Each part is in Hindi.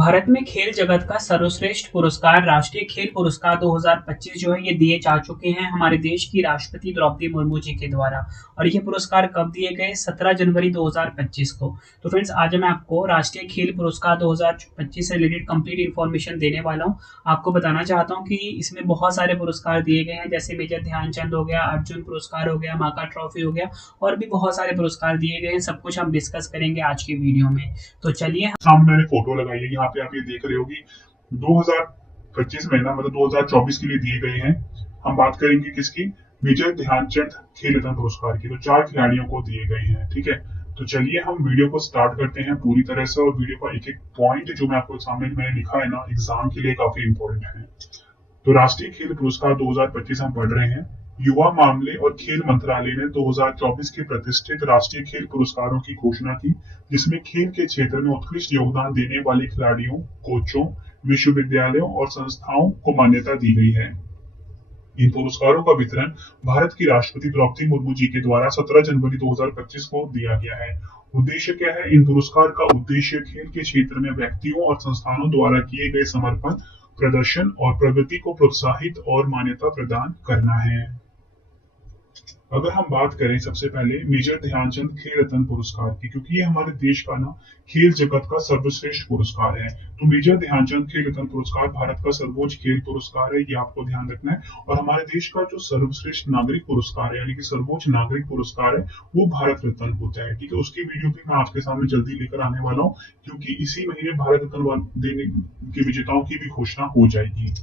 भारत में खेल जगत का सर्वश्रेष्ठ पुरस्कार राष्ट्रीय खेल पुरस्कार 2025 जो है ये दिए जा चुके हैं हमारे देश की राष्ट्रपति द्रौपदी मुर्मू जी के द्वारा। और ये पुरस्कार कब दिए गए? 17 जनवरी 2025 को। तो फ्रेंड्स, आज मैं आपको राष्ट्रीय खेल पुरस्कार 2025 से रिलेटेड कंप्लीट इन्फॉर्मेशन देने वाला हूँ। आपको बताना चाहता हूँ कि इसमें बहुत सारे पुरस्कार दिए गए हैं, जैसे मेजर ध्यानचंद हो गया, अर्जुन पुरस्कार हो गया, माका ट्रॉफी हो गया, और भी बहुत सारे पुरस्कार दिए गए हैं। सब कुछ हम डिस्कस करेंगे आज की वीडियो में। तो चलिए, सामने मैंने फोटो लगाई है, यहाँ पे आप ये देख रहे हो कि 2025 में ना मतलब 2024 के लिए दिए गए हैं। हम बात करेंगे किसकी? मेजर ध्यानचंद खेल रत्न पुरस्कार की। तो 4 खिलाड़ियों को दिए गए हैं, ठीक है। तो चलिए हम वीडियो को स्टार्ट करते हैं पूरी तरह से, और वीडियो का एक एक पॉइंट जो मैं आपको सामने मैंने लिखा है ना, एग्जाम के लिए काफी इंपॉर्टेंट है। तो राष्ट्रीय खेल पुरस्कार 2025 हम पढ़ रहे हैं। युवा मामले और खेल मंत्रालय ने 2024 के प्रतिष्ठित राष्ट्रीय खेल पुरस्कारों की घोषणा की, जिसमें खेल के क्षेत्र में उत्कृष्ट योगदान देने वाले खिलाड़ियों, कोचों, विश्वविद्यालयों और संस्थाओं को मान्यता दी गई है। इन पुरस्कारों का वितरण भारत की राष्ट्रपति द्रौपदी मुर्मू जी के द्वारा 17 जनवरी 2025 को दिया गया है। उद्देश्य क्या है? इन पुरस्कार का उद्देश्य खेल के क्षेत्र में व्यक्तियों और संस्थानों द्वारा किए गए समर्पण, प्रदर्शन और प्रगति को प्रोत्साहित और मान्यता प्रदान करना है। अगर हम बात करें सबसे पहले मेजर ध्यानचंद खेल रत्न पुरस्कार की, क्योंकि ये हमारे देश का ना खेल जगत का सर्वश्रेष्ठ पुरस्कार है। तो मेजर ध्यानचंद खेल रत्न पुरस्कार भारत का सर्वोच्च खेल पुरस्कार है, ये आपको ध्यान रखना है। और हमारे देश का जो सर्वश्रेष्ठ नागरिक पुरस्कार है, यानी कि सर्वोच्च नागरिक पुरस्कार है, वो भारत रत्न होता है, ठीक है। उसकी वीडियो भी मैं आपके सामने जल्दी लेकर आने वाला हूँ, क्योंकि इसी महीने भारत रत्न देने के विजेताओं की भी घोषणा हो जाएगी।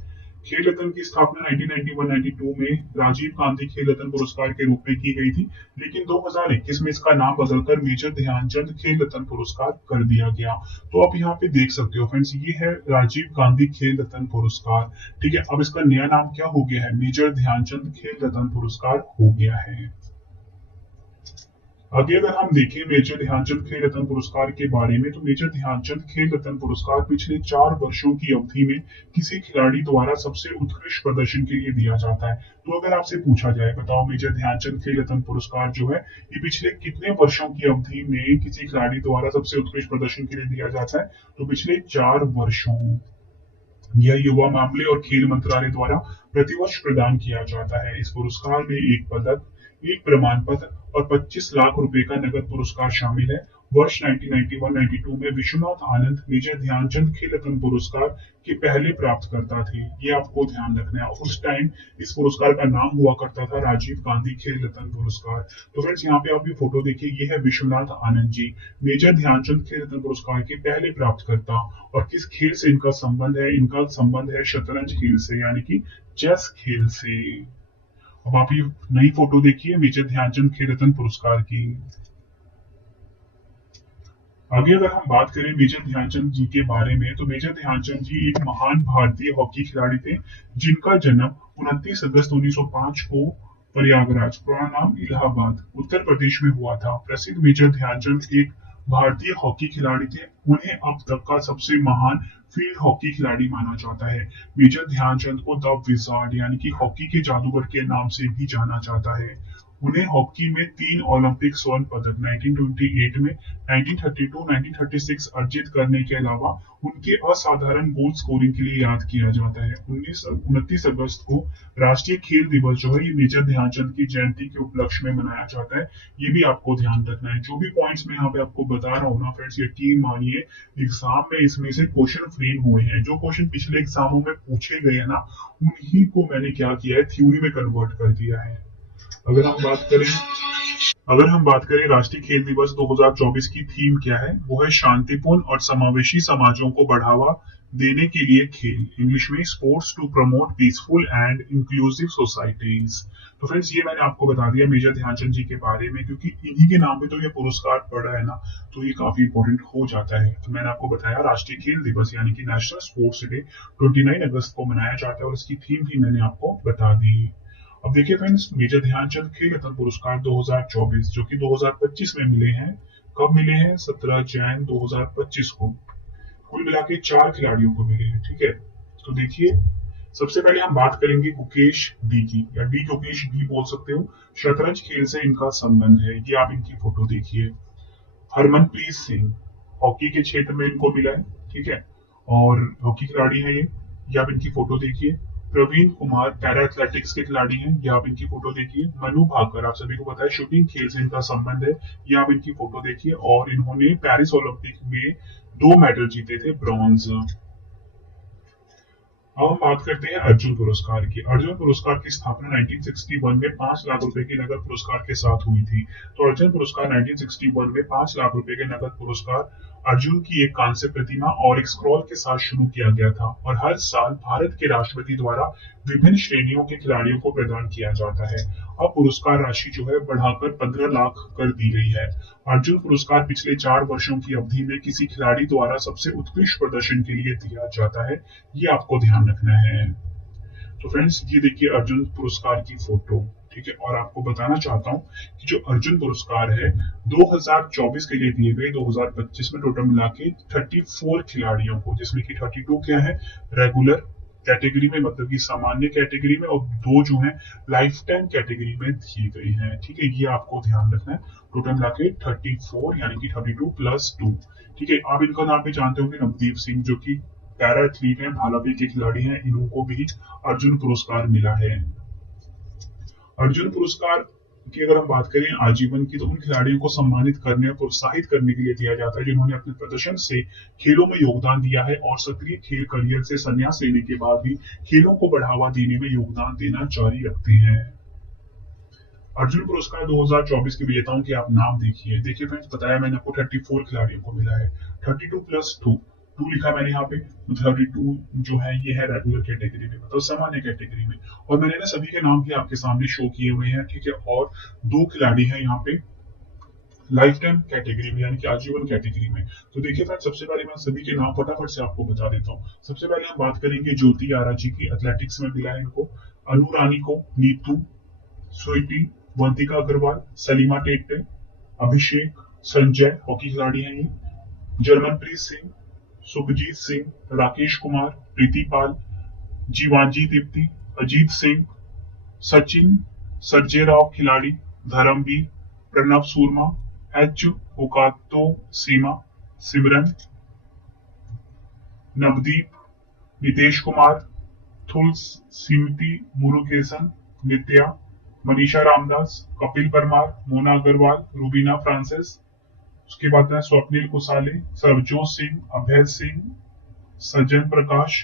खेल रत्न की स्थापना 1991-92 में राजीव गांधी खेल रत्न पुरस्कार के रूप में की गई थी, लेकिन 2021 में इसका नाम बदलकर मेजर ध्यानचंद खेल रत्न पुरस्कार कर दिया गया। तो आप यहाँ पे देख सकते हो फ्रेंड्स, ये है राजीव गांधी खेल रत्न पुरस्कार, ठीक है। अब इसका नया नाम क्या हो गया है? मेजर ध्यानचंद खेल रत्न पुरस्कार हो गया है। आगे अगर हम देखें मेजर ध्यानचंद खेल रत्न पुरस्कार के बारे में, तो मेजर ध्यानचंद खेल रत्न पुरस्कार पिछले 4 वर्षों की अवधि में किसी खिलाड़ी द्वारा सबसे उत्कृष्ट प्रदर्शन के लिए दिया जाता है। तो अगर आपसे पूछा जाए, बताओ मेजर ध्यानचंद खेल रत्न पुरस्कार जो है ये पिछले कितने वर्षों की अवधि में किसी खिलाड़ी द्वारा सबसे उत्कृष्ट प्रदर्शन के लिए दिया जाता है? तो पिछले 4 वर्षों। यह युवा मामले और खेल मंत्रालय द्वारा प्रतिवर्ष प्रदान किया जाता है। इस पुरस्कार में एक पदक, एक प्रमाण पत्र और 25 लाख रुपए का नगद पुरस्कार शामिल है। वर्ष 1991-92 में विश्वनाथ आनंद मेजर ध्यानचंद खेल रत्न पुरस्कार के पहले प्राप्तकर्ता थे, ये आपको ध्यान रखना है। उस टाइम इस पुरस्कार का नाम हुआ करता था राजीव गांधी खेल रत्न पुरस्कार। तो फ्रेंड्स, यहाँ पे आप ये फोटो देखिए, ये है विश्वनाथ आनंद जी, मेजर ध्यानचंद खेल रत्न पुरस्कार के पहले प्राप्तकर्ता। और किस खेल से इनका संबंध है? इनका संबंध है शतरंज खेल से, यानी कि चेस खेल से। अब आप ये नई फोटो देखिए मेजर ध्यानचंद खेल रत्न पुरस्कार की। आगे अगर हम बात करें मेजर ध्यानचंद जी के बारे में, तो मेजर ध्यानचंद जी एक महान भारतीय हॉकी खिलाड़ी थे, जिनका जन्म 29 अगस्त 1905 को प्रयागराज, पुराना नाम इलाहाबाद, उत्तर प्रदेश में हुआ था। प्रसिद्ध मेजर ध्यानचंद एक भारतीय हॉकी खिलाड़ी थे। उन्हें अब तक का सबसे महान फील्ड हॉकी खिलाड़ी माना जाता है। मेजर ध्यानचंद को द विजार्ड यानी कि हॉकी के जादूगर के नाम से भी जाना जाता है। उन्हें हॉकी में 3 ओलंपिक स्वर्ण पदक 1928 में, 1932, 1936 अर्जित करने के अलावा उनके असाधारण गोल स्कोरिंग के लिए याद किया जाता है। 29 अगस्त को राष्ट्रीय खेल दिवस जो है ये मेजर ध्यानचंद की जयंती के उपलक्ष्य में मनाया जाता है। ये भी आपको ध्यान रखना है। जो भी पॉइंट्स मैं यहाँ पे आपको बता रहा हूँ ना फ्रेंड्स, यकीन मानिए एग्जाम में इसमें से क्वेश्चन फ्रेम हुए हैं। जो क्वेश्चन पिछले एग्जामों में पूछे गए हैं ना, उन्हीं को मैंने क्या किया है, थ्योरी में कन्वर्ट कर दिया है। अगर हम बात करें राष्ट्रीय खेल दिवस 2024 की थीम क्या है, वो है शांतिपूर्ण और समावेशी समाजों को बढ़ावा देने के लिए खेल, इंग्लिश में sports to promote peaceful and inclusive societies. तो फ्रेंड्स, ये मैंने आपको बता दिया मेजर ध्यानचंद जी के बारे में, क्योंकि इन्हीं के नाम पे तो ये पुरस्कार पड़ा है ना, तो ये काफी इंपॉर्टेंट हो जाता है। तो मैंने आपको बताया राष्ट्रीय खेल दिवस यानी कि नेशनल स्पोर्ट्स डे 29 अगस्त को मनाया जाता है, और इसकी थीम भी मैंने आपको बता दी। अब देखिए फ्रेंड्स, मेजर ध्यानचंद खेल रत्न पुरस्कार 2024 जो कि 2025 में मिले हैं, कब मिले हैं? 17 जनवरी 2025 को। कुल मिला के 4 खिलाड़ियों को मिले हैं, ठीक है। तो देखिए, सबसे पहले हम बात करेंगे गुकेश डी की, या डी गुकेश भी बोल सकते हो। शतरंज खेल से इनका संबंध है, ये आप इनकी फोटो देखिए। हरमनप्रीत सिंह, हॉकी के क्षेत्र में इनको मिला है, ठीक है। और हॉकी खिलाड़ी हैं ये आप इनकी फोटो देखिए। प्रवीण कुमार पैरा एथलेटिक्स के खिलाड़ी हैं, ये आप इनकी फोटो देखिए। मनु भाकर, आप सभी को पता है शूटिंग खेल से इनका संबंध है, ये आप इनकी फोटो देखिए। और इन्होंने पेरिस ओलंपिक में 2 मेडल जीते थे, ब्रॉन्ज। अब हम बात करते हैं अर्जुन पुरस्कार की। अर्जुन पुरस्कार की स्थापना 1961 में 5 लाख रुपए के नगद पुरस्कार के साथ हुई थी। तो अर्जुन पुरस्कार 1961 में 5 लाख रुपए के नगद पुरस्कार, अर्जुन की एक कांस्य प्रतिमा और एक स्क्रॉल के साथ शुरू किया गया था और हर साल भारत के राष्ट्रपति द्वारा विभिन्न श्रेणियों के खिलाड़ियों को प्रदान किया जाता है। अब पुरस्कार राशि जो है बढ़ाकर 15 लाख कर दी गई है। अर्जुन पुरस्कार पिछले 4 वर्षों की अवधि में किसी खिलाड़ी द्वारा सबसे उत्कृष्ट प्रदर्शन के लिए दिया जाता है, ये आपको ध्यान रखना है। तो फ्रेंड्स ये देखिए अर्जुन पुरस्कार की फोटो, ठीक है। और आपको बताना चाहता हूँ कि जो अर्जुन पुरस्कार है 2024 के लिए दिए गए, 2025 में टोटल मिला के 34 खिलाड़ियों को, जिसमें कि 32 क्या है रेगुलर कैटेगरी में, मतलब कि सामान्य कैटेगरी में, और 2 जो है लाइफ टाइम कैटेगरी में दिए गए हैं, ठीक है। ये आपको ध्यान रखना है। टोटल मिला के 34 यानी कि 32 प्लस 2, ठीक है। आप इनका नाम भी जानते होंगे, नवदीप सिंह, जो कि पैरा एथलीट हैं, भालाफेंक के खिलाड़ी हैं, इनको भी अर्जुन पुरस्कार मिला है। अर्जुन पुरस्कार की अगर हम बात करें आजीवन की, तो उन खिलाड़ियों को सम्मानित करने और प्रोत्साहित करने के लिए दिया जाता है जिन्होंने अपने प्रदर्शन से खेलों में योगदान दिया है और सक्रिय खेल करियर से संन्यास लेने के बाद भी खेलों को बढ़ावा देने में योगदान देना जारी रखते हैं। अर्जुन पुरस्कार 2024 के विजेताओं के आप नाम देखिए। देखिए फ्रेंड्स, बताया मैंने आपको 34 खिलाड़ियों को मिला है। 32 प्लस 2 लिखा मैंने यहाँ पे। 32 जो है ये है रेगुलर कैटेगरी में, मतलब सामान्य कैटेगरी में, और मैंने ना सभी के नाम भी आपके सामने शो किए हुए हैं, ठीक है। और 2 खिलाड़ी हैं यहाँ पे लाइफ टाइम कैटेगरी में, यानी कि आजीवन कैटेगरी में। तो देखिए फ्रेंड्स, सबसे पहले मैं सभी के नाम फटाफट से आपको बता देता हूँ। सबसे पहले हम बात करेंगे ज्योति आरा जी की, एथलेटिक्स में मिला है इनको। अनु रानी को, नीतू, स्वीटी, वंतिका अग्रवाल, सलीमा टेट्टे, अभिषेक, संजय हॉकी खिलाड़ी हैं ये, जर्मनप्रीत सिंह, सुखजीत सिंह, राकेश कुमार, प्रीति पाल, जीवांजी दीप्ति, अजीत सिंह, सचिन, सर्जे राव खिलाड़ी, धर्मवीर, प्रणव सूरमा, एच ओकातो सीमा, सिमरन, नवदीप, नितेश कुमार, थुल सिमती मुरुगेसन, नित्या, मनीषा रामदास, कपिल परमार, मोना अग्रवाल, रूबीना फ्रांसिस, उसके बाद है स्वप्निल कुसाले, सरबजोत सिंह, अभय सिंह, सज्जन प्रकाश,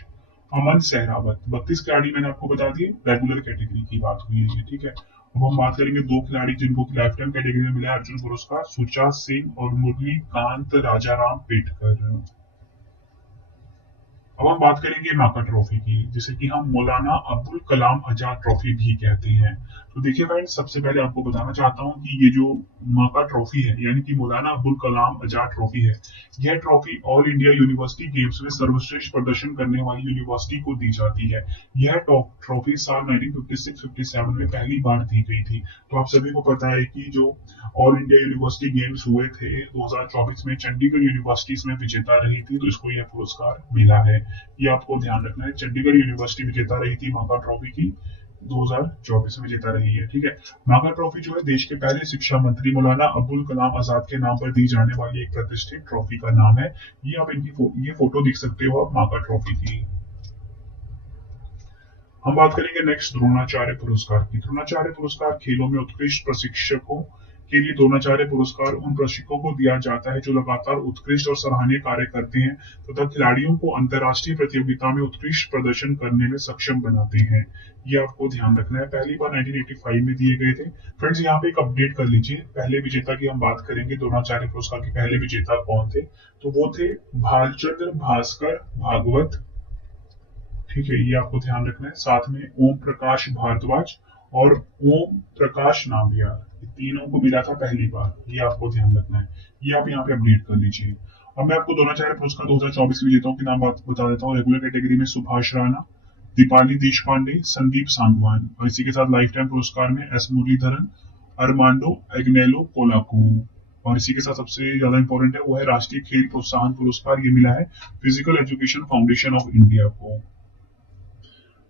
अमन सहरावत। 32 खिलाड़ी मैंने आपको बता दिए, रेगुलर कैटेगरी की बात हुई है ये, ठीक है। अब हम बात करेंगे 2 खिलाड़ी जिनको लाइफ टाइम कैटेगरी में मिला अर्जुन पुरस्कार, सुचा सिंह और मुरली कांत राजाराम पेटकर। अब हम बात करेंगे माका ट्रॉफी की, जिसे कि हम मौलाना अब्दुल कलाम आजाद ट्रॉफी भी कहते हैं। तो देखिए फ्रेंड्स, सबसे पहले आपको बताना चाहता हूं कि ये जो माका ट्रॉफी है, यानी कि मौलाना अब्दुल कलाम आजाद ट्रॉफी है, यह trophy all India university games में सर्वश्रेष्ठ प्रदर्शन करने वाली यूनिवर्सिटी को दी जाती है। यह ट्रॉफी साल 1956-57 में पहली बार दी गई थी। तो आप सभी को पता है कि जो ऑल इंडिया यूनिवर्सिटी गेम्स हुए थे 2024 में, चंडीगढ़ यूनिवर्सिटी में विजेता रही थी, तो इसको यह पुरस्कार मिला है। ये आपको ध्यान रखना है, चंडीगढ़ यूनिवर्सिटी विजेता रही थी माका ट्रॉफी की, 2024 में विजेता रही है, ठीक है। माका ट्रॉफी जो है देश के पहले शिक्षा मंत्री मौलाना अब्दुल कलाम आजाद के नाम पर दी जाने वाली एक प्रतिष्ठित ट्रॉफी का नाम है। ये आप इनकी ये फोटो देख सकते हो आप माका ट्रॉफी की। हम बात करेंगे नेक्स्ट द्रोणाचार्य पुरस्कार की। द्रोणाचार्य पुरस्कार खेलों में उत्कृष्ट प्रशिक्षकों के लिए द्रोणाचार्य पुरस्कार उन प्रशिक्षकों को दिया जाता है जो लगातार उत्कृष्ट और सराहनीय कार्य करते हैं तथा खिलाड़ियों को अंतर्राष्ट्रीय प्रतियोगिता में उत्कृष्ट प्रदर्शन करने में सक्षम बनाते हैं। ये आपको ध्यान रखना है। पहली बार 1985 में दिए गए थे। फ्रेंड्स, यहाँ पे एक अपडेट कर लीजिए। पहले विजेता की हम बात करेंगे, द्रोणाचार्य पुरस्कार के पहले विजेता कौन थे, तो वो थे भालचंद्र भास्कर भागवत, ठीक है। ये आपको ध्यान रखना है। साथ में ओम प्रकाश भारद्वाज और ओम प्रकाश नाम्बियार, तीनों को मिला था पहली बार। ये आपको ध्यान रखना है, ये आप यहाँ पे अपडेट कर लीजिए। अब मैं आपको द्रोणाचार्य पुरस्कार 2024 के विजेताओं के नाम बता देता हूँ। रेगुलर कैटेगरी में सुभाष राणा, दीपाली देशपांडे, संदीप सांगवान, और इसी के साथ लाइफ टाइम पुरस्कार में एस मुरलीधरन, अरमांडो एग्नेलो पोलाको, और इसी के साथ सबसे ज्यादा इंपॉर्टेंट है वो है राष्ट्रीय खेल प्रोत्साहन पुरस्कार। ये मिला है physical education foundation of India को।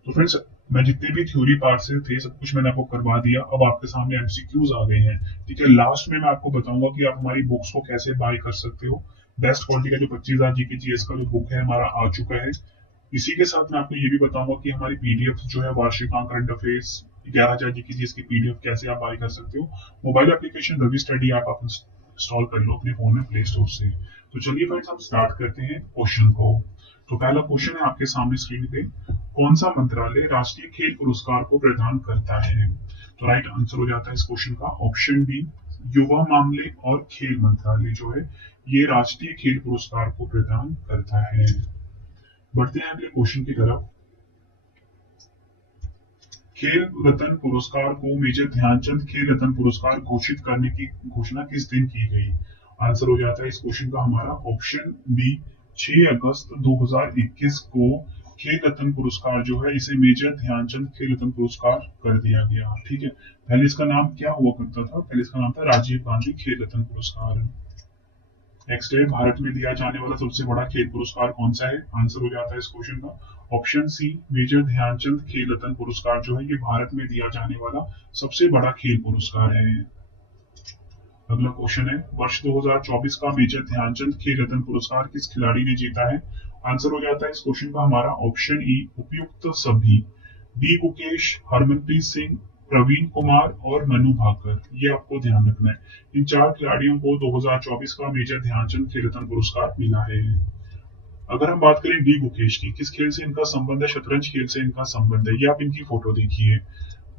तो फ्रेंड्स, मैं जितने भी थ्योरी पार्ट से थे सब कुछ मैंने आपको करवा दिया। अब आपके सामने एमसीक्यूज आ गए हैं, ठीक है। लास्ट में मैं आपको बताऊंगा कि आप हमारी बुक्स को कैसे बाय कर सकते हो, बेस्ट क्वालिटी का जो 25,000 जीके जीएस का जो बुक है हमारा आ चुका है। इसी के साथ मैं आपको ये भी बताऊंगा कि हमारी पीडीएफ जो है वार्षिक आंक करंट अफेयर्स 11,000 जीके जीएस की पीडीएफ कैसे आप बाय कर सकते हो। Mobile application Ravi study app आप इंस्टॉल कर लो अपने फोन में प्ले स्टोर से। तो चलिए फ्रेंड्स हम स्टार्ट करते हैं क्वेश्चन को। तो पहला क्वेश्चन है आपके सामने स्क्रीन पे, कौन सा मंत्रालय राष्ट्रीय खेल पुरस्कार को प्रदान करता है। तो राइट आंसर हो जाता है इस क्वेश्चन का ऑप्शन बी, युवा मामले और खेल मंत्रालय जो है ये राष्ट्रीय खेल पुरस्कार को प्रदान करता है। बढ़ते हैं अगले क्वेश्चन की तरफ। खेल रत्न पुरस्कार को मेजर ध्यानचंद खेल रत्न पुरस्कार घोषित करने की घोषणा किस दिन की गई। आंसर हो जाता है इस क्वेश्चन का हमारा ऑप्शन बी, 6 अगस्त 2021 को खेल रत्न पुरस्कार जो है इसे मेजर ध्यानचंद खेल रत्न पुरस्कार कर दिया गया। ठीक है, पहले इसका नाम क्या हुआ करता था, पहले इसका नाम था राजीव गांधी खेल रत्न पुरस्कार। नेक्स्ट है, भारत में दिया जाने वाला सबसे बड़ा खेल पुरस्कार कौन सा है। आंसर हो जाता है इस क्वेश्चन का ऑप्शन सी, मेजर ध्यानचंद खेल रत्न पुरस्कार जो है ये भारत में दिया जाने वाला सबसे बड़ा खेल पुरस्कार है। अगला क्वेश्चन है, वर्ष 2024 का मेजर ध्यानचंद खेल रत्न पुरस्कार किस खिलाड़ी ने जीता है। आंसर हो जाता है इस क्वेश्चन का हमारा ऑप्शन ई, उपयुक्त सभी। डी गुकेश, हरमनप्रीत सिंह, प्रवीण कुमार और मनु भाकर, ये आपको ध्यान रखना है। इन 4 खिलाड़ियों को 2024 का मेजर ध्यानचंद खेल रत्न पुरस्कार मिला है। अगर हम बात करें डी गुकेश की, किस खेल से इनका संबंध है, शतरंज खेल से इनका संबंध है। ये आप इनकी फोटो देखिए।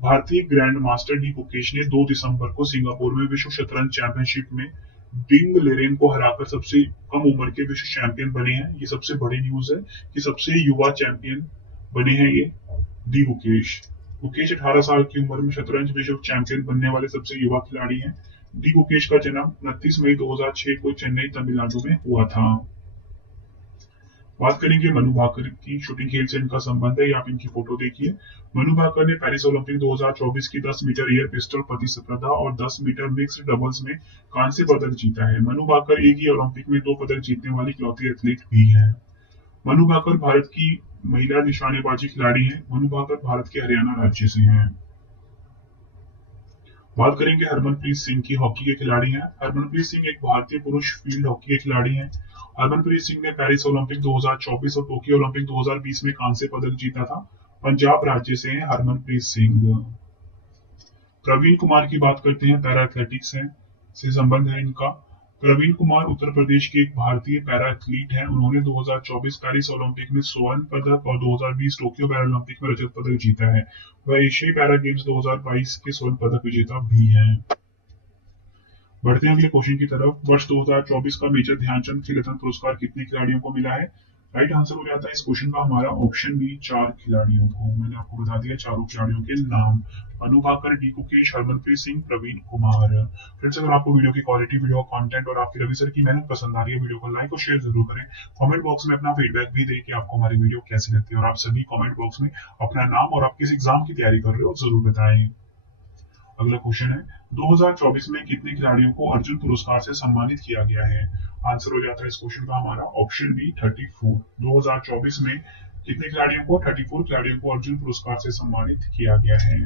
भारतीय ग्रैंड मास्टर डी गुकेश ने 2 दिसंबर को सिंगापुर में विश्व शतरंज चैंपियनशिप में डिंग लेरेन को हराकर सबसे कम उम्र के विश्व चैंपियन बने हैं। ये सबसे बड़ी न्यूज है कि सबसे युवा चैंपियन बने हैं ये डी गुकेश। गुकेश 18 साल की उम्र में शतरंज विश्व चैंपियन बनने वाले सबसे युवा खिलाड़ी हैं। डी गुकेश का जन्म 29 मई 2006 को चेन्नई तमिलनाडु में हुआ था। बात करेंगे मनु भाकर की, शूटिंग खेल से इनका संबंध है, आप इनकी फोटो देखिए। मनु भाकर ने पेरिस ओलंपिक 2024 की 10 मीटर एयर पिस्टल प्रतिस्पर्धा और 10 मीटर मिक्स्ड डबल्स में कांस्य पदक जीता है। मनु भाकर एक ही ओलंपिक में 2 पदक जीतने वाली इकलौती एथलीट भी है। मनु भाकर भारत की महिला निशानेबाजी खिलाड़ी हैं। मनु भाकर भारत के हरियाणा राज्य से हैं। बात करेंगे हरमनप्रीत सिंह की, हॉकी के खिलाड़ी हैं। हरमनप्रीत सिंह एक भारतीय पुरुष फील्ड हॉकी के खिलाड़ी हैं। हरमनप्रीत सिंह ने पेरिस ओलंपिक 2024 और टोक्यो ओलंपिक 2020 में कांस्य पदक जीता था। पंजाब राज्य से हैं हरमनप्रीत सिंह। प्रवीण कुमार की बात करते हैं, पैरा एथलेटिक्स से संबंध है इनका। प्रवीण कुमार उत्तर प्रदेश के एक भारतीय पैरा एथलीट हैं। उन्होंने 2024 पेरिस ओलंपिक में स्वर्ण पदक और 2020 टोक्यो पैरालंपिक में रजत पदक जीता है। वह एशियाई पैरा गेम्स 2022 के स्वर्ण पदक विजेता भी हैं। बढ़ते हैं अगले क्वेश्चन की तरफ। वर्ष 2024 का मेजर ध्यानचंद खेल रत्न पुरस्कार कितने खिलाड़ियों को मिला है। राइट आंसर हो जाता है इस क्वेश्चन का हमारा ऑप्शन बी, 4 खिलाड़ियों को। मैंने आपको बता दिया चारों खिलाड़ियों के नाम, मनु भाकर, डी गुकेश, हरमनप्रीत सिंह, प्रवीण कुमार। फ्रेंड्स, अगर आपको वीडियो की क्वालिटी, वीडियो कंटेंट और आपकी रवि सर की मेहनत पसंद आ रही है, वीडियो को लाइक और शेयर जरूर करें। कमेंट बॉक्स में अपना फीडबैक भी दें कि आपको हमारी वीडियो कैसी लगती है, और आप सभी कमेंट बॉक्स में अपना नाम और आप किस एग्जाम की तैयारी कर रहे हो जरूर बताएं। अगला क्वेश्चन है, 2024 में कितने खिलाड़ियों को अर्जुन पुरस्कार से सम्मानित किया गया है। आंसर हो जाता है इस क्वेश्चन का हमारा ऑप्शन बी, 34। 2024 में कितने खिलाड़ियों को, 34 खिलाड़ियों को अर्जुन पुरस्कार से सम्मानित किया गया है।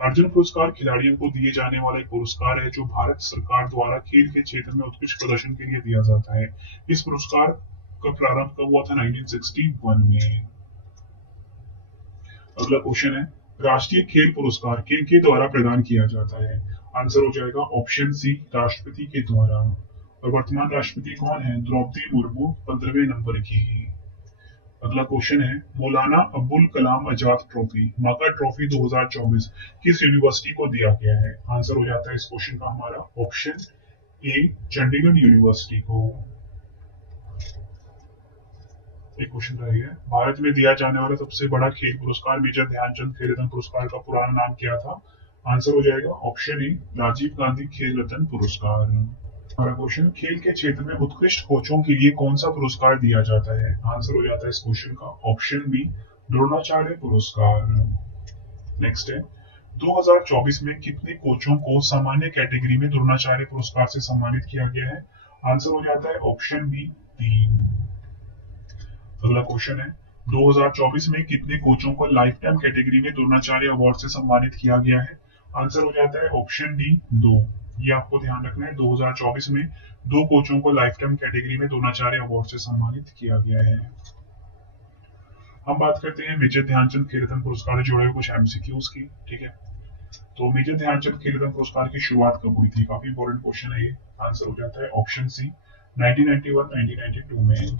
अर्जुन पुरस्कार खिलाड़ियों को दिए जाने वाला एक पुरस्कार है जो भारत सरकार द्वारा खेल के क्षेत्र में उत्कृष्ट प्रदर्शन के लिए दिया जाता है। इस पुरस्कार का प्रारंभ कब हुआ था, 1961 में। अगला क्वेश्चन है, राष्ट्रीय खेल पुरस्कार किनके द्वारा प्रदान किया जाता है। आंसर हो जाएगा ऑप्शन सी, राष्ट्रपति के द्वारा। और वर्तमान राष्ट्रपति कौन है, द्रौपदी मुर्मू, 15वें नंबर की। अगला क्वेश्चन है, मौलाना अबुल कलाम आजाद ट्रॉफी, माका ट्रॉफी 2024 किस यूनिवर्सिटी को दिया गया है। आंसर हो जाता है इस क्वेश्चन का हमारा ऑप्शन ए, चंडीगढ़ यूनिवर्सिटी को। एक क्वेश्चन रह गया, भारत में दिया जाने वाला सबसे बड़ा खेल पुरस्कार मेजर ध्यानचंद खेल रत्न पुरस्कार का पुराना नाम क्या था। आंसर हो जाएगा ऑप्शन ए, राजीव गांधी खेल रत्न पुरस्कार। हमारा क्वेश्चन, खेल के क्षेत्र में उत्कृष्ट कोचों के लिए कौन सा पुरस्कार दिया जाता है। आंसर हो जाता है इस क्वेश्चन का ऑप्शन बी, द्रोणाचार्य पुरस्कार। नेक्स्ट है, 2024 में कितने कोचों को सामान्य कैटेगरी में द्रोणाचार्य पुरस्कार से सम्मानित किया गया है। आंसर हो जाता है ऑप्शन बी, 3। अगला क्वेश्चन है, 2024 में कितने कोचों को लाइफ टाइम कैटेगरी में द्रोणाचार्य अवार्ड से सम्मानित किया गया है। आंसर हो जाता है ऑप्शन डी, 2। ये आपको ध्यान रखना है। 2024 में 2 कोचों को लाइफ टाइम कैटेगरी में द्रोणाचार्य अवार्ड से सम्मानित किया गया है। हम बात करते हैं मेजर ध्यानचंद खेल रत्न पुरस्कार से जुड़े हुए कुछ एमसीक्यूज की। ठीक है, तो मेजर ध्यानचंद खेल रत्न पुरस्कार की शुरुआत कब हुई थी? काफी इंपॉर्टेंट क्वेश्चन है ये। आंसर हो जाता है ऑप्शन सी, 1991-1992 में।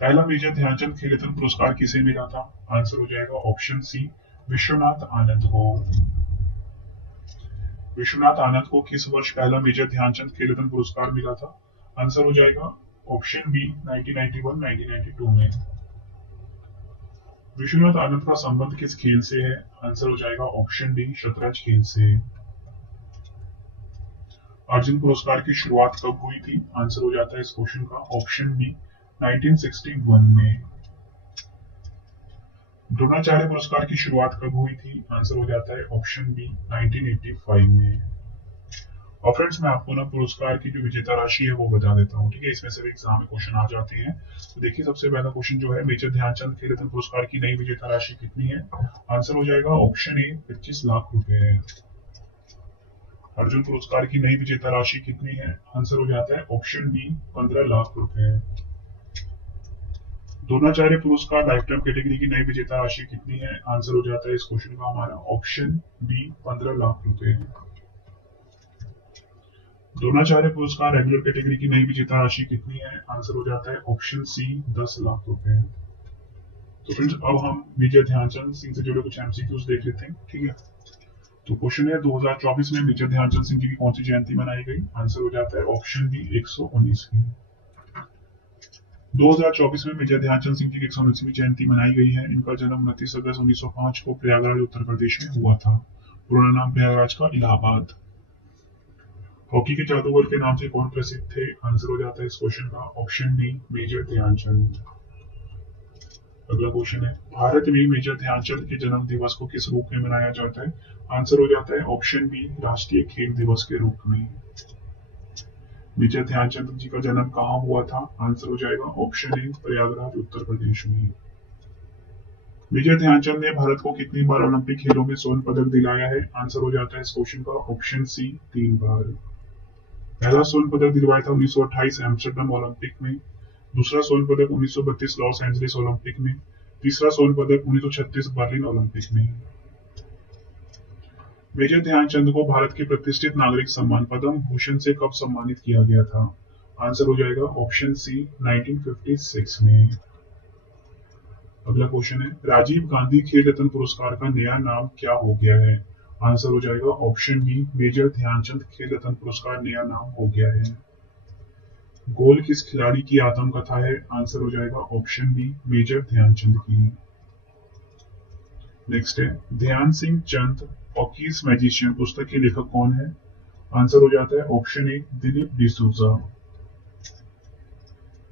पहला मेजर ध्यानचंद खेल रत्न पुरस्कार किसे मिला था? आंसर हो जाएगा ऑप्शन सी, विश्वनाथ आनंद को। विश्वनाथ आनंद को किस वर्ष पहला मेजर ध्यानचंद खेल रत्न पुरस्कार मिला था? आंसर हो जाएगा ऑप्शन बी, 1991-1992 में। विश्वनाथ आनंद का संबंध किस खेल से है? आंसर हो जाएगा ऑप्शन डी, शतरंज खेल से। अर्जुन पुरस्कार की शुरुआत कब हुई थी? आंसर हो जाता है इस क्वेश्चन का ऑप्शन बी, 1961 में। द्रोणाचार्य पुरस्कार की शुरुआत कब हुई थी? आंसर हो जाता है ऑप्शन बी, 1985 में। और फ्रेंड्स, मैं आपको ना पुरस्कार की जो विजेता राशि है वो बता देता हूँ। ठीक है, इसमें से एग्जाम में क्वेश्चन आ जाते हैं। तो देखिए, सबसे पहला क्वेश्चन जो है, मेजर ध्यानचंद खेल रत्न पुरस्कार की नई विजेता राशि कितनी है? आंसर हो जाएगा ऑप्शन ए, 25 लाख रुपए। अर्जुन पुरस्कार की नई विजेता राशि कितनी है? आंसर हो जाता है ऑप्शन बी, 15 लाख रुपए। द्रोणाचार्य पुरस्कार लाइफ टाइम कैटेगरी की नई विजेता राशि कितनी है? आंसर हो जाता है इस क्वेश्चन का हमारा ऑप्शन बी, 15 लाख रुपए। द्रोणाचार्य पुरस्कार रेगुलर कैटेगरी की नई विजेता राशि कितनी है? आंसर हो जाता है ऑप्शन सी, 10 लाख रुपए। तो फ्रेंड्स, अब हम मेजर ध्यानचंद सिंह से जुड़े कुछ एमसीक्यूज देख लेते हैं। ठीक है, तो क्वेश्चन है, 2024 में मेजर ध्यानचंद सिंह जी की कौन सी जयंती मनाई गई? आंसर हो जाता है ऑप्शन बी, 119 की। 2024 में मेजर ध्यानचंद सिंह जी की 119वीं जयंती मनाई गई है। इनका जन्म 29 अगस्त 1905 को प्रयागराज उत्तर प्रदेश में हुआ था। पूरा नाम प्रयागराज का इलाहाबाद। हॉकी के जादूगर के नाम से कौन प्रसिद्ध थे? आंसर हो जाता है इस क्वेश्चन का ऑप्शन डी, मेजर ध्यानचंद। अगला क्वेश्चन है, भारत में मेजर ध्यानचंद के जन्म दिवस को किस रूप में मनाया जाता है? आंसर हो जाता है ऑप्शन बी, राष्ट्रीय खेल दिवस के रूप में। मेजर ध्यानचंद जी का जन्म कहाँ हुआ था? आंसर हो जाएगा ऑप्शन ए, प्रयागराज उत्तर प्रदेश में। मेजर ध्यानचंद ने भारत को कितनी बार ओलंपिक खेलों में स्वर्ण पदक दिलाया है? आंसर हो जाता है इस क्वेश्चन का ऑप्शन सी, 3 बार। पहला स्वर्ण पदक दिलवाया था 1928 एम्स्टर्डम ओलंपिक में। दूसरा स्वर्ण पदक 1932 लॉस एंजलिस ओलंपिक में। तीसरा स्वर्ण पदक 1936 बर्लिन ओलंपिक में। मेजर ध्यानचंद को भारत के प्रतिष्ठित नागरिक सम्मान पद्म भूषण से कब सम्मानित किया गया था? आंसर हो जाएगा ऑप्शन सी, 1956 में। अगला क्वेश्चन है, राजीव गांधी खेल रत्न पुरस्कार का नया नाम क्या हो गया है? आंसर हो जाएगा ऑप्शन बी, मेजर ध्यानचंद खेल रत्न पुरस्कार नया नाम हो गया है। गोल किस खिलाड़ी की आत्मकथा है? आंसर हो जाएगा ऑप्शन बी, मेजर ध्यानचंद की। नेक्स्ट है, ध्यान सिंह चंद हॉकीज मैजिशियन पुस्तक के लेखक कौन है? आंसर हो जाता है ऑप्शन ए, दिलीप डिसूजा।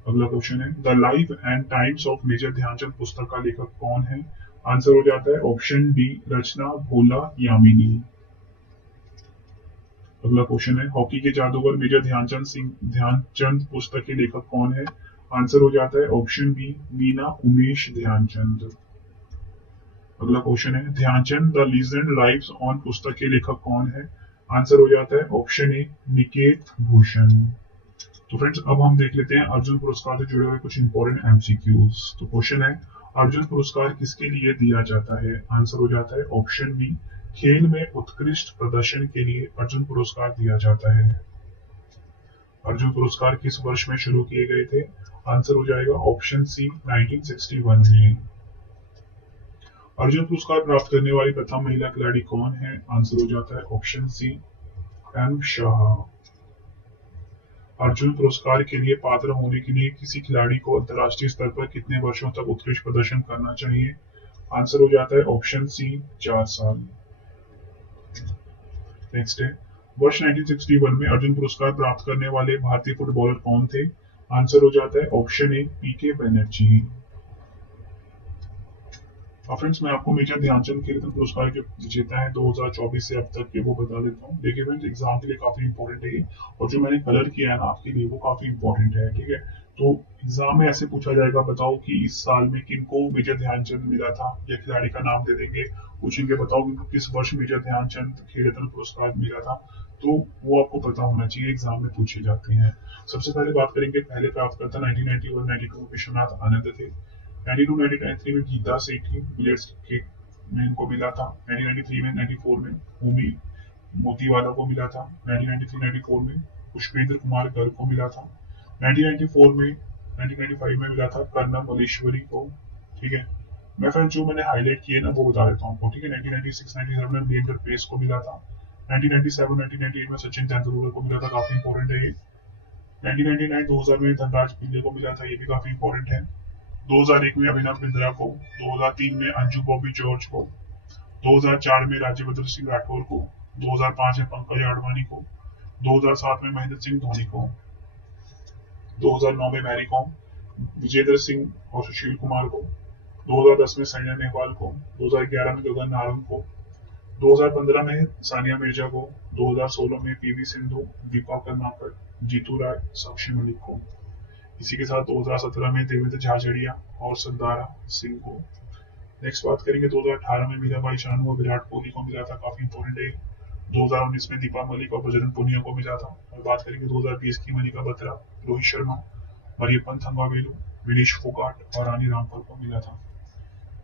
अगला क्वेश्चन है, the life and times of major Dhyan Chand पुस्तक का लेखक कौन है? आंसर हो जाता है ऑप्शन बी, रचना भोला यामिनी। अगला क्वेश्चन है, हॉकी के जादूगर मेजर ध्यानचंद पुस्तक के लेखक कौन है? आंसर हो जाता है ऑप्शन बी, मीना उमेश ध्यानचंद। अगला क्वेश्चन है, Dhyan Chand the legend lives on पुस्तक के लेखक कौन है? आंसर हो जाता है ऑप्शन ए, निकेत भूषण। तो फ्रेंड्स, अब हम देख लेते हैं अर्जुन पुरस्कार से जुड़े हुए कुछ इंपॉर्टेंट एमसीक्यूज। तो क्वेश्चन है, अर्जुन पुरस्कार किसके लिए दिया जाता है? आंसर हो जाता है ऑप्शन बी, खेल में उत्कृष्ट प्रदर्शन के लिए अर्जुन पुरस्कार दिया जाता है। अर्जुन पुरस्कार किस वर्ष में शुरू किए गए थे? आंसर हो जाएगा ऑप्शन सी, 1961 में। अर्जुन पुरस्कार प्राप्त करने वाली प्रथम महिला खिलाड़ी कौन है? आंसर हो जाता है option C, M Shah. Arjun पुरस्कार के लिए पात्र होने के लिए किसी खिलाड़ी को अंतरराष्ट्रीय स्तर पर कितने वर्षों तक उत्कृष्ट प्रदर्शन करना चाहिए? आंसर हो जाता है ऑप्शन सी, 4 साल। नेक्स्ट है, वर्ष 1961 में अर्जुन पुरस्कार प्राप्त करने वाले भारतीय फुटबॉलर कौन थे? आंसर हो जाता है ऑप्शन ए, पीके बनर्जी। और फ्रेंड्स, मैं आपको मेजर ध्यानचंद खेल रत्न पुरस्कार के विजेता है 2024 से अब तक के वो बता देता हूँ। देखिए फ्रेंड्स, एग्जाम के लिए काफी इंपॉर्टेंट है ये, और जो मैंने कलर किया है ना आपके लिए वो काफी इंपॉर्टेंट है। ठीक है, तो एग्जाम में ऐसे पूछा जाएगा, बताओ कि इस साल में किनको मेजर ध्यानचंद मिला था, या खिलाड़ी का नाम दे देंगे, पूछेंगे बताओ किनको किस वर्ष मेजर ध्यानचंद खेल रत्न पुरस्कार मिला था। तो वो आपको पता होना चाहिए, एग्जाम में पूछे जाते हैं। सबसे पहले बात करेंगे, पहले प्राप्तकर्ता 1991 92 विश्वनाथ आनंद थे। 92-93 में गीता सेठी बिलियर्ड्स के में इनको मिला था। 1993 में 94 में भूमि मोतीवाला को मिला था। 1993-94 में पुष्पेंद्र कुमार गर्ग को मिला था। 1994 में 1995 में मिला था कर्नम मलेश्वरी को। ठीक है, मैं फिर जो मैंने हाईलाइट किए ना वो बता देता हूँ। ठीक है, 1996-97 में लिएंडर पेस को मिला था। 1997-1998 में सचिन तेंदुलकर को मिला था, काफी इंपॉर्टेंट है ये। 1999-2000 में धनराज पिल्ले को मिला था, ये भी काफी इंपॉर्टेंट है। 2001 में अभिनव बिंद्रा को, 2003 में अंजू बॉबी जॉर्ज को, 2004 में राज्यवर्धन सिंह राठौर को, 2005 में पंकज आडवाणी को, 2007 में महेंद्र सिंह धोनी को, 2009 में मैरी कॉम, विजेंद्र सिंह और सुशील कुमार को, 2010 में साइना नेहवाल को, 2011 में गगन नारंग को, 2015 में सानिया मिर्जा को, 2016 में पीवी सिंधु, दीपा कर्माकर, जीतू राय, साक्षी मलिक को। इसी के साथ 2017 में देवेंद्र झाझड़िया और सरदारा सिंह को। नेक्स्ट बात करेंगे 2018 में मीराबाई चानू और विराट कोहली को मिला था, काफी इंपॉर्टेंट है। 2019 में दीपा मलिक और बजरंग पुनिया को मिला था। और बात करेंगे 2020 की, मनिका बत्रा, रोहित शर्मा, मरियप्पन थंगावेलु, विनेश फोगाट और रानी रामपाल को मिला था।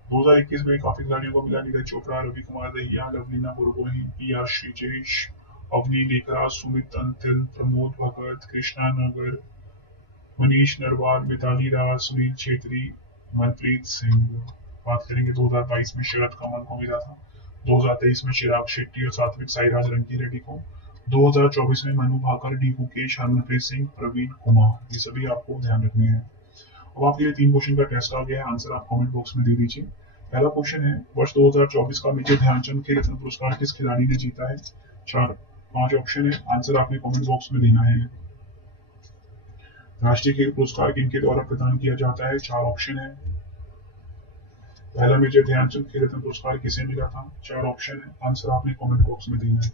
2021 में काफी खिलाड़ियों को मिला, नीरज चोपड़ा, रवि कुमार दहिया, लवलीना बुरगोहिन, पी आर श्रीजेश, अवनी लेकरा, सुमित अंतिल, प्रमोद भगत, कृष्णा नगर, मनीष नरवाल, मिताली राज, सुनील छेत्री, मनप्रीत सिंह। बात करेंगे 2022 में शरद कमल को मिला था। 2023 में चिराग शेट्टी और सात्विक साईराज रंगी रेड्डी को। 2024 में मनु भाकर, डी मुकेश, हरमनप्रीत सिंह, प्रवीण कुमार। ये सभी आपको ध्यान रखने हैं। अब आपके लिए 3 क्वेश्चन का टेस्ट आ गया है, आंसर आप कमेंट बॉक्स में दे दीजिए। पहला क्वेश्चन है, वर्ष 2024 का मेजर ध्यानचंद खेल रत्न पुरस्कार किस खिलाड़ी ने जीता है? 4-5 ऑप्शन है, आंसर आपने कमेंट बॉक्स में देना है। राष्ट्रीय खेल पुरस्कार किनके द्वारा प्रदान किया जाता है? 4 ऑप्शन है। पहला मेजर ध्यानचंद खेल रत्न पुरस्कार किसे मिला था? 4 ऑप्शन है, आंसर आपने कमेंट बॉक्स में देना है।